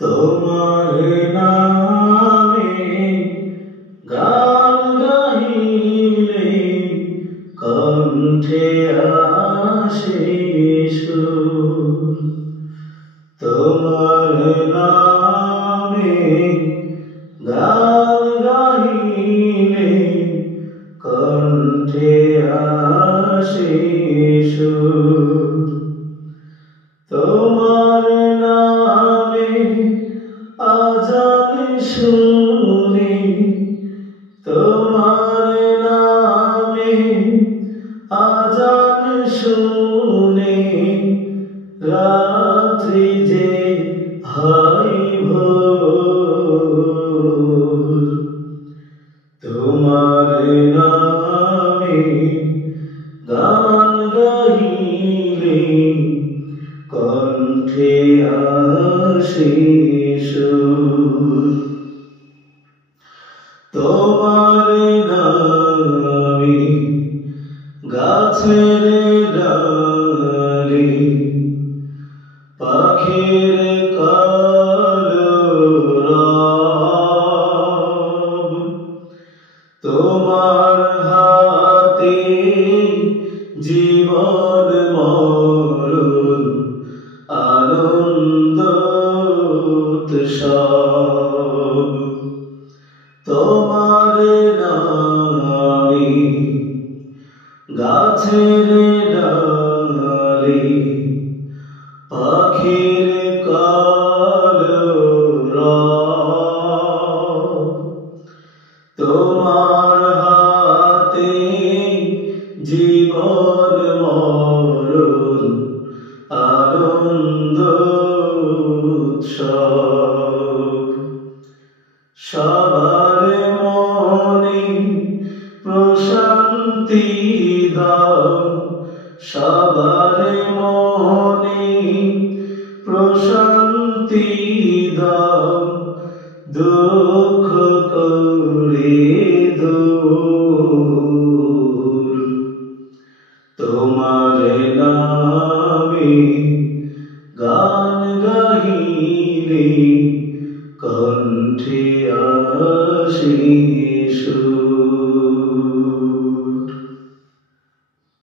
তোমার নামে গান গাহিলে কণ্ঠে আসে সুর। তোমার নামে গান গাহিলে কণ্ঠে আসে সুর। তোমার নামে আজান শুনি, তোমার নামে আজান শুনি, রাত্রি যে হয় ভোর। তোমার নামে গান গাহিলে কণ্ঠে আসে সুর। তোমার নামে গাছের ডালে পাখির কলরব। তোমার হাতে জীবন মরণ আনন্দ উৎসব। তোমার নামে গাছের ডালে পাখির কলরব। তোমার হাতে জীবন মরণ আনন্দ উৎসব। সবার মনে প্রশান্তি দাও, সবার মনে প্রশান্তি দাও, দুঃখ করে দূর। তোমার নামে গান গাহিলে কণ্ঠে আসে